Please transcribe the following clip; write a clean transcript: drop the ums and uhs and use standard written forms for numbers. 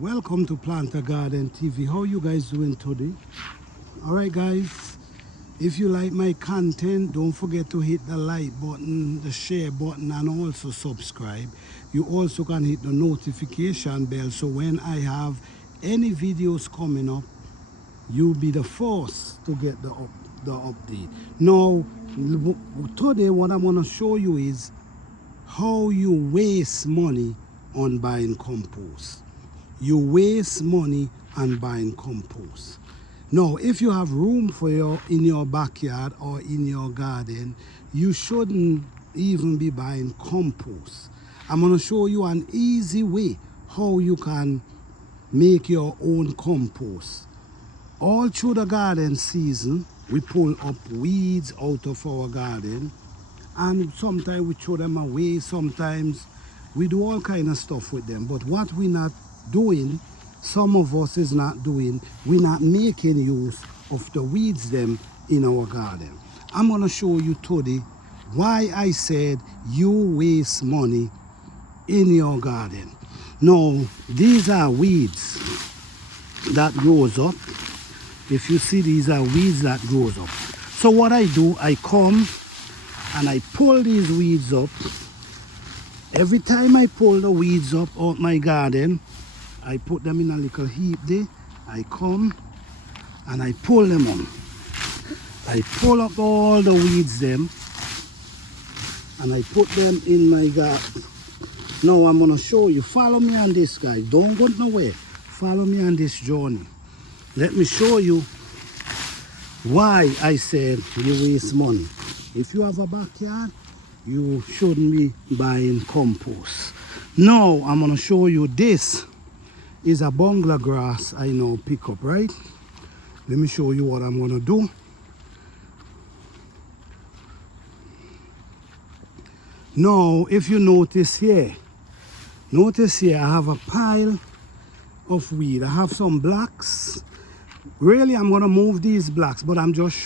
Welcome to Plant a Garden TV. How you guys doing today? Alright guys, if you like my content, don't forget to hit the like button, the share button, and also subscribe. You also can hit the notification bell, so when I have any videos coming up, you'll be the first to get the update. Now today what I'm going to show you is how you waste money on buying compost. You waste money on buying compost. Now, if you have room for in your backyard or in your garden, you shouldn't even be buying compost. I'm going to show you an easy way how you can make your own compost. All through the garden season, we pull up weeds out of our garden, and sometimes we throw them away, sometimes we do all kind of stuff with them. But what we're not doing, some of us is not doing, we're not making use of the weeds them in our garden. I'm going to show you today why I said you waste money in your garden. Now, these are weeds that grows up. If you see, these are weeds that grows up. So what I do, I come and I pull these weeds up. Every time I pull the weeds up out my garden, I put them in a little heap there. I come and I pull them on. I pull up all the weeds them and I put them in my garden. Now I'm going to show you. Follow me on this, guys. Don't go nowhere. Follow me on this journey. Let me show you why I said you waste money. If you have a backyard, you shouldn't be buying compost. Now I'm going to show you this is a bungler grass I now pick up, right? Let me show you what I'm going to do. Now, if you notice here, I have a pile of weed. I have some blocks. Really, I'm going to move these blocks, but I'm just